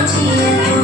watching